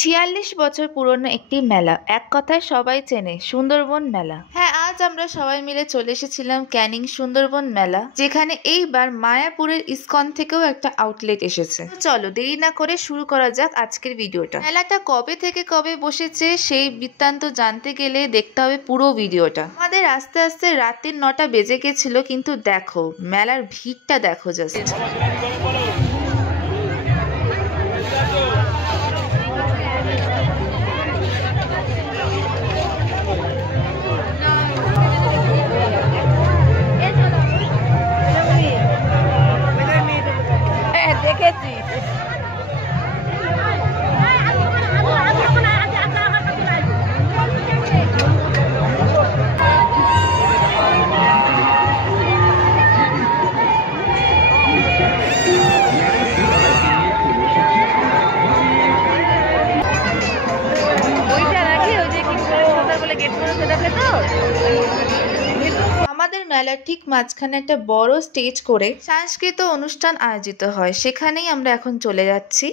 ৪৬ বছর পুরনো একটি মেলা, এক কথায় সবাই চেনে, সুন্দরবন মেলা। হ্যাঁ, আজ আমরা সবাই মিলে চলে এসেছিলাম ক্যানিং সুন্দরবন মেলা, যেখানে এইবার মায়াপুরের ইসকন থেকেও একটা আউটলেট এসেছে। চলো দেরি না করে শুরু করা যাক আজকের ভিডিওটা। মেলাটা কবে থেকে কবে বসেছে সেই বৃত্তান্ত জানতে গেলে দেখতে হবে পুরো ভিডিওটা। আমাদের আস্তে আস্তে রাতের ৯টা বেজে গেছিল, কিন্তু দেখো মেলার ভিড়টা দেখো জাস্ট। দেখেছি আমাদের মেলার ঠিক মাঝখানে একটা বড় স্টেজ করে সাংস্কৃতিক অনুষ্ঠান আয়োজিত হয়, সেখানেই আমরা এখন চলে যাচ্ছি।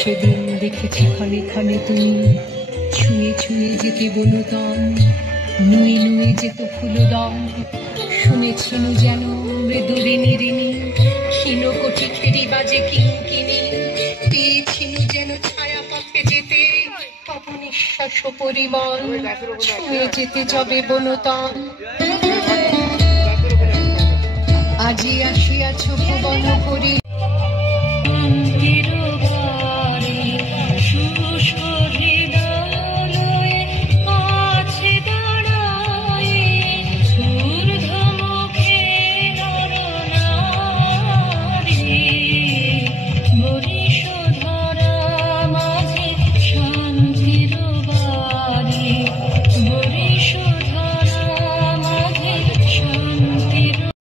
সেদিন দেখেছি ক্ষণে ক্ষণে তুমি ছুঁয়ে ছুঁয়ে যেতে বনতন, নুয়ে নুয়ে যেত ফুলদম, শুনেছিনু যেন মৃদু ঋণী ঋণী ক্ষীণ কোটি খেরি বাজে কিঙ্কিনি, পেয়েছিনু যেন ছায়া পথে যেতে তব নিঃশ্বাস পরিমল, ছুঁয়ে যেতে যাবে বনতন। আজি আসিয়াছ ভুবন করি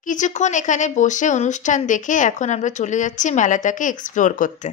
কিছুক্ষণ এখানে বসে অনুষ্ঠান দেখে এখন আমরা চলে যাচ্ছি মেলাটাকে এক্সপ্লোর করতে।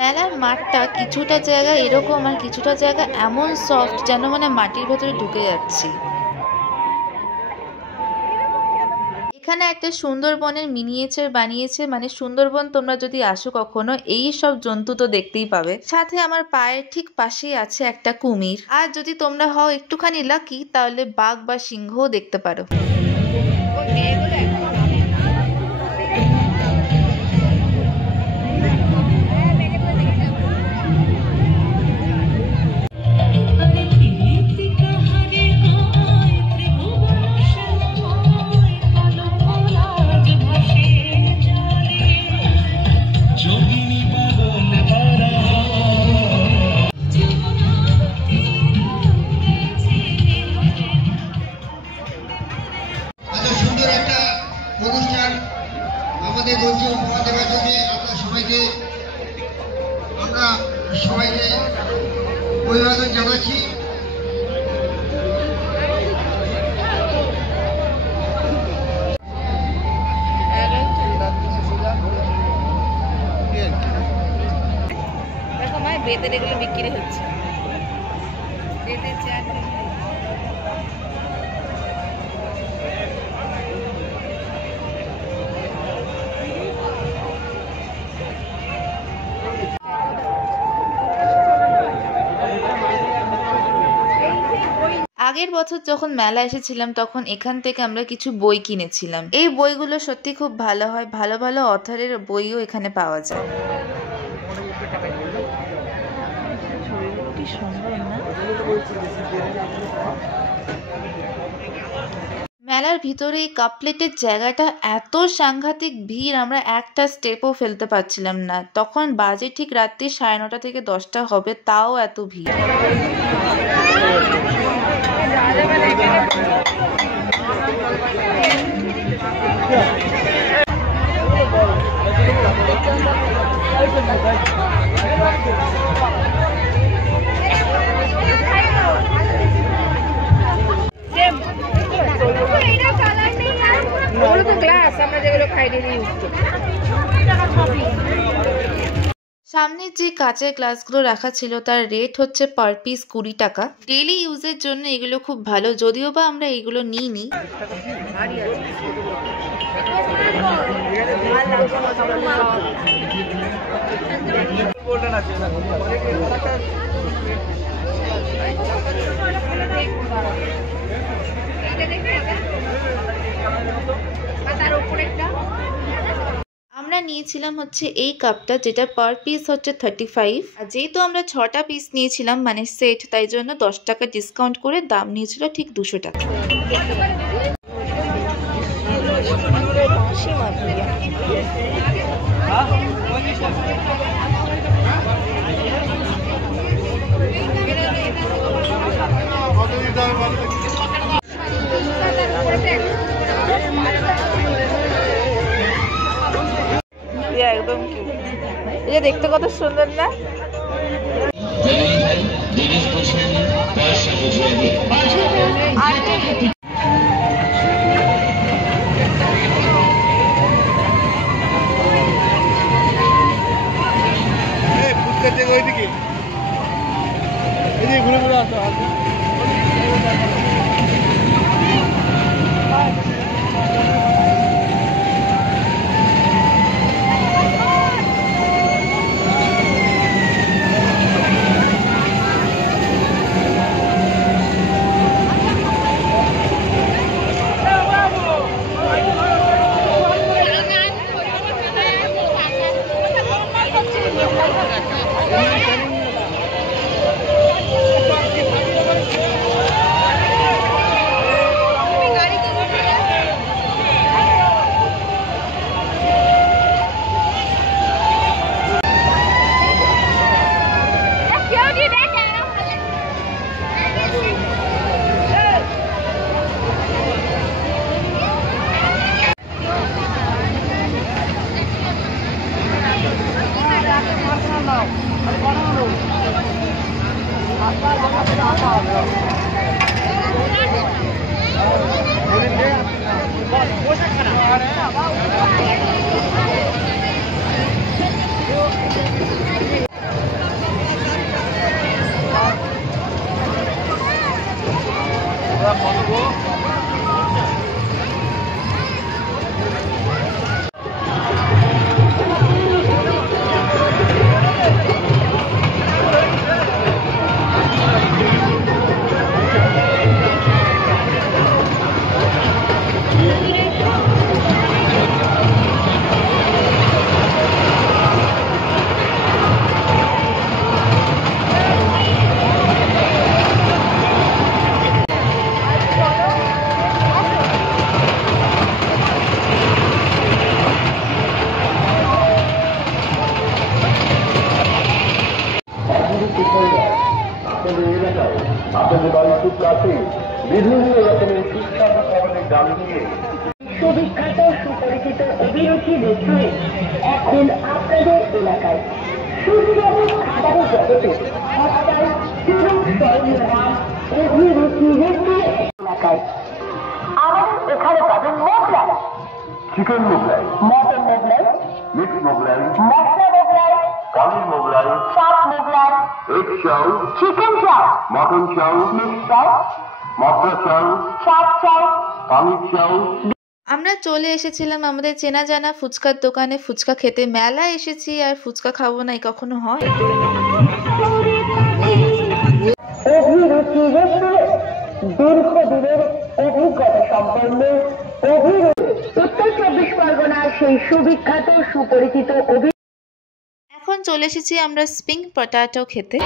মেলার মাঠটা কিছুটা জায়গা এরকম আর কিছুটা জায়গা এমন সফট যেন মানে মাটির ভেতরে ঢুকে যাচ্ছি। এখানে একটা সুন্দরবনের মিনিয়েচার বানিয়েছে, মানে সুন্দরবন তোমরা যদি আসো কখনো এই সব জন্তু তো দেখতেই পাবে। সাথে আমার পায়ের ঠিক পাশেই আছে একটা কুমির, আর যদি তোমরা হও একটুখানি লাকি তাহলে বাঘ বা সিংহও দেখতে পারো। সুন্দর একটা উপহার দেওয়ার জন্য আমরা সবাইকে অভিবাদন জানাচ্ছি। দেখো মায়ের বেতের এগুলো বিক্রি হচ্ছে, বেতের চেয়ার। আগের বছর যখন মেলা এসেছিলাম তখন এখান থেকে আমরা কিছু বই কিনেছিলাম। এই বইগুলো সত্যি খুব ভালো হয়, ভালো ভালো অথরের বইও এখানে পাওয়া যায়। মেলার ভিতরে এই কাপ প্লেটের জায়গাটা এত সাংঘাতিক ভিড়, আমরা একটা স্টেপও ফেলতে পারছিলাম না। তখন বাজে ঠিক রাত্রি 9:30 থেকে 10টা হবে, তাও এত ভিড়। সামনে যে কাঁচের গ্লাসগুলো রাখা ছিল তার রেট হচ্ছে পার পিস 20 টাকা। ডেইলি ইউজের জন্য এগুলো খুব ভালো, যদিও বা আমরা এগুলো নিইনি। আমরা নিয়েছিলাম হচ্ছে এই কাপটা, যেটা পার পিস হচ্ছে 35। আর যেহেতু আমরা 6টা পিস নিয়েছিলাম মানে সেট, তাই জন্য 10 টাকা ডিসকাউন্ট করে দাম নিয়েছিল ঠিক 200 টাকা। একদম এটা দেখতে কত সুন্দর না? ঘুরে ঘুরে আসো। আপনাদের বাড়ির খুব কাছে বিভিন্ন রকমের সুস্বাদু খাবারের দাম নিয়ে সুবিখ্যাত সুপরিচিত অভিরুচি রেস্টুরেন্ট এখন আপনাদের এলাকায় সুস্বাদু খাবারের জগতে একটাই চিরস্মরণীয় নাম অভিরুচি রেস্টুরেন্ট এলাকায়। আমাদের এখানে পাবেন Mughlai, chicken Mughlai, mutton Mughlai, mix Mughlai, masala Mughlai, paneer Mughlai, chaap Mughlai, egg chow, chicken chaap, mutton chow, mix chaap, masala চাউ, চাপ চাপ, পানির চাউ। আমরা চলে এসেছিলাম আমাদের চেনা জানা ফুচকার দোকানে ফুচকা খেতে। মেলা এসেছি আর ফুচকা খাবো না, কখনো হয়? অভিরুচি রেস্টুরেন্ট দীর্ঘদিনের অভিজ্ঞতা সম্পন্ন উত্তর 24 পরগনার সেই সুবিখ্যাত সুপরিচিত এখন চলে এসেছি আমরা স্প্রিং পটাটো খেতে।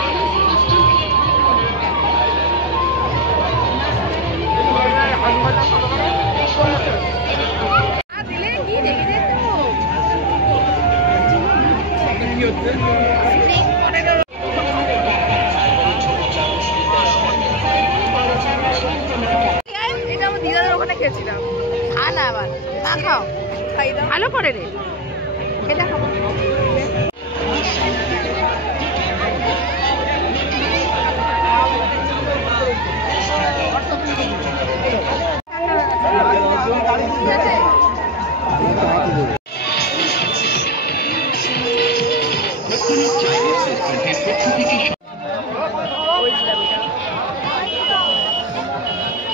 ভালো করে রে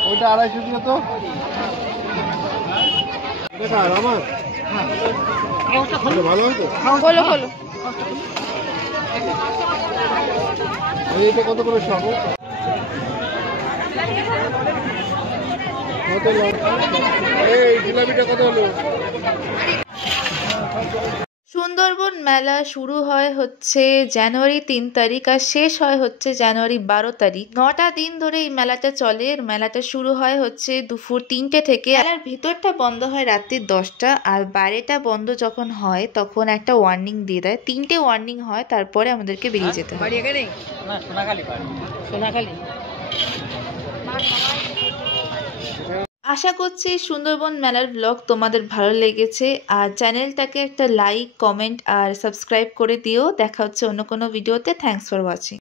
ওইটা 250 দিও তো। দেখা আর আমার ভালো হতো। খোলো খোলো এইটা কত করে সব? এই জিলাপিটা কত হলো? সুন্দরবন মেলা শুরু হচ্ছে জানুয়ারি 3 তারিখ আর শেষ হচ্ছে জানুয়ারি 12 তারিখ। 9টা দিন ধরে এই মেলাটা চলে। মেলাটা শুরু হচ্ছে দুপুর 3টে থেকে। মেলার ভিতরটা বন্ধ হয় রাত্রি 10টা আর বাইরেটা বন্ধ যখন হয় তখন একটা ওয়ার্নিং দিয়ে দেয়। 3টে ওয়ার্নিং হয়, তারপরে আমাদেরকে বেরিয়ে যেতে হয়। আশা করছি সুন্দরবন মেলার ব্লগ তোমাদের ভালো লেগেছে আর চ্যানেলটাকে একটা লাইক, কমেন্ট আর সাবস্ক্রাইব করে দিও। দেখা হচ্ছে অন্য কোনো ভিডিওতে। Thanks for watching.